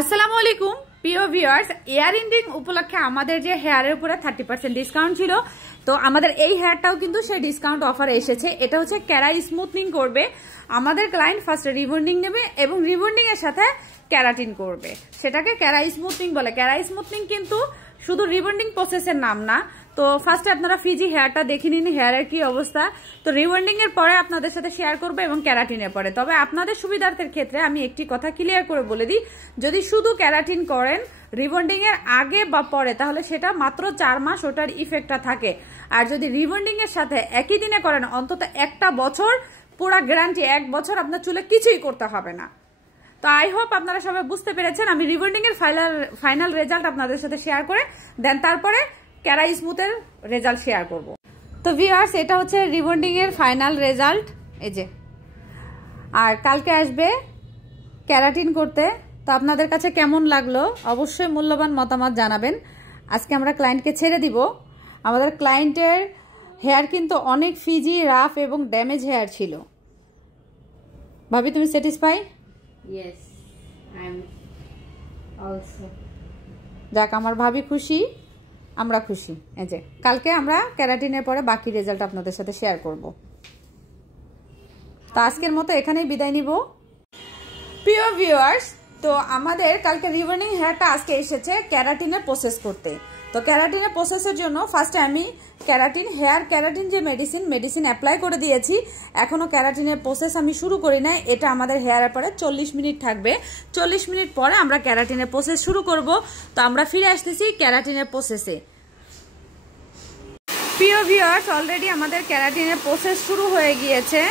আসসালামু আলাইকুম প্রিয় ভিউয়ার্স, ইয়ার এন্ডিং উপলক্ষে আমাদের যে হেয়ারের উপরে 30% ডিসকাউন্ট ছিল, তো আমাদের এই হেয়ারটাও কিন্তু সেই ডিসকাউন্ট অফারে এসেছে। এটা হচ্ছে ক্যারা স্মুথনিং করবে। আমাদের ক্লায়েন্ট ফার্স্ট রিবন্ডিং নেবে এবং রিবন্ডিং এর সাথে ক্যারাটিন করবে, সেটাকে ক্যারা স্মুথনিং বলে। ক্যারা স্মুথনিং কিন্তু শুধু রিবন্ডিং প্রসেসের নাম না। তো ফার্স্টে আপনারা ফিজি হেয়ারটা দেখে নিন, হেয়ারের কি অবস্থা। তো রিবন্ডিং এর পরে আপনাদের সাথে শেয়ার করবো এবং ক্যারাটিনের পরে। তবে আপনাদের সুবিধার্থের ক্ষেত্রে আমি একটি কথা ক্লিয়ার করে বলে দিই, যদি শুধু ক্যারাটিন করেন রিবন্ডিং এর আগে বা পরে, তাহলে সেটা মাত্র 4 মাস ওটার ইফেক্টটা থাকে। আর যদি রিবন্ডিং এর সাথে একই দিনে করেন অন্তত একটা বছর, পুরো গ্যারান্টি 1 বছর আপনার চুলে কিছুই করতে হবে না। তো আই হোপ আপনারা সবাই বুঝতে পেরেছেন। আমি রিবন্ডিং এর ফাইনাল রেজাল্ট আপনাদের সাথে শেয়ার করে দেন তারপরে ক্যারা স্মুথের রেজাল্ট শেয়ার করব। তো ভিউয়ার্স, এটা হচ্ছে রিবন্ডিং এর ফাইনাল রেজাল্ট, এই যে। আর কালকে আসবে ক্যারাটিন করতে। তো আপনাদের কাছে কেমন লাগলো অবশ্যই মূল্যবান মতামত জানাবেন। আজকে আমরা ক্লায়েন্টকে ছেড়ে দিব। আমাদের ক্লায়েন্টের হেয়ার কিন্তু অনেক ফিজি, রাফ এবং ড্যামেজ হেয়ার ছিল। ভাবি, তুমি স্যাটিসফাই? Yes, I'm also. যাক, আমার ভাবি খুশি, আমরা খুশি। এই যে কালকে আমরা ক্যারাটিনের পরে বাকি রেজাল্ট আপনাদের সাথে শেয়ার করব। তো আজকের মতো এখানেই বিদায় নিব। প্রিয় ভিউয়ার্স, তো আমাদের কালকে রিবন্ডিং হেয়ারটা আজকে এসেছে ক্যারাটিনের প্রসেস করতে। তো ক্যারাটিনের প্রসেসের জন্য ফার্স্টে আমি ক্যারাটিন যে মেডিসিন অ্যাপ্লাই করে দিয়েছি। এখনো ক্যারাটিনের প্রসেস আমি শুরু করি নাই। এটা আমাদের হেয়ারের পরে 40 মিনিট থাকবে। 40 মিনিট পরে আমরা ক্যারাটিনের প্রসেস শুরু করব। তো আমরা ফিরে আসতেছি ক্যারাটিনের প্রসেসে। প্রিয় ভিউয়ার্স, অলরেডি আমাদের ক্যারাটিনের প্রসেস শুরু হয়ে গিয়েছে।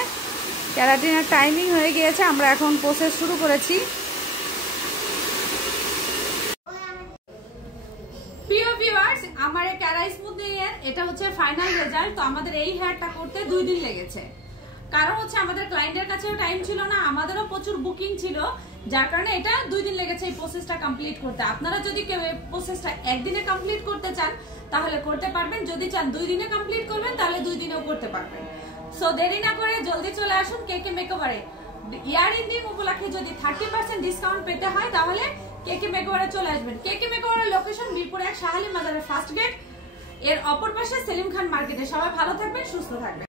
ক্যারাটিনের টাইমিং হয়ে গিয়েছে, আমরা এখন প্রসেস শুরু করেছি। প্রিয় ভিউয়ার্স, আমার এই ক্যারা স্মুথনিং এর এটা হচ্ছে ফাইনাল রেজাল্ট। তো আমাদের এই হেয়ারটা করতে 2 দিন লেগেছে। কারণ হচ্ছে আমাদের ক্লায়েন্টের কাছেও টাইম ছিল না, আমাদেরও প্রচুর বুকিং ছিল, যার কারণে এটা 2 দিন লেগেছে এই প্রসেসটা কমপ্লিট করতে। আপনারা যদি কেউ এই প্রসেসটা একদিনে কমপ্লিট করতে চান তাহলে করতে পারবেন, যদি চান 2 দিনে কমপ্লিট করবেন তাহলে 2 দিনেও করতে পারবেন। সো দেরি না করে জলদি চলে আসুন কেকে মেকওভারে। ইয়ার এন্ডিং উপলক্ষে যদি 30% ডিসকাউন্ট পেতে হয় তাহলে কেকে মেকওভারে চলে আসবেন। কেকে মেকওভারের লোকেশন মিরপুর 1 শাহালি মাজারের ফার্স্ট গেট, এর অপর পাশে সেলিম খান মার্কেটে। সবাই ভালো থাকবেন, সুস্থ থাকবেন।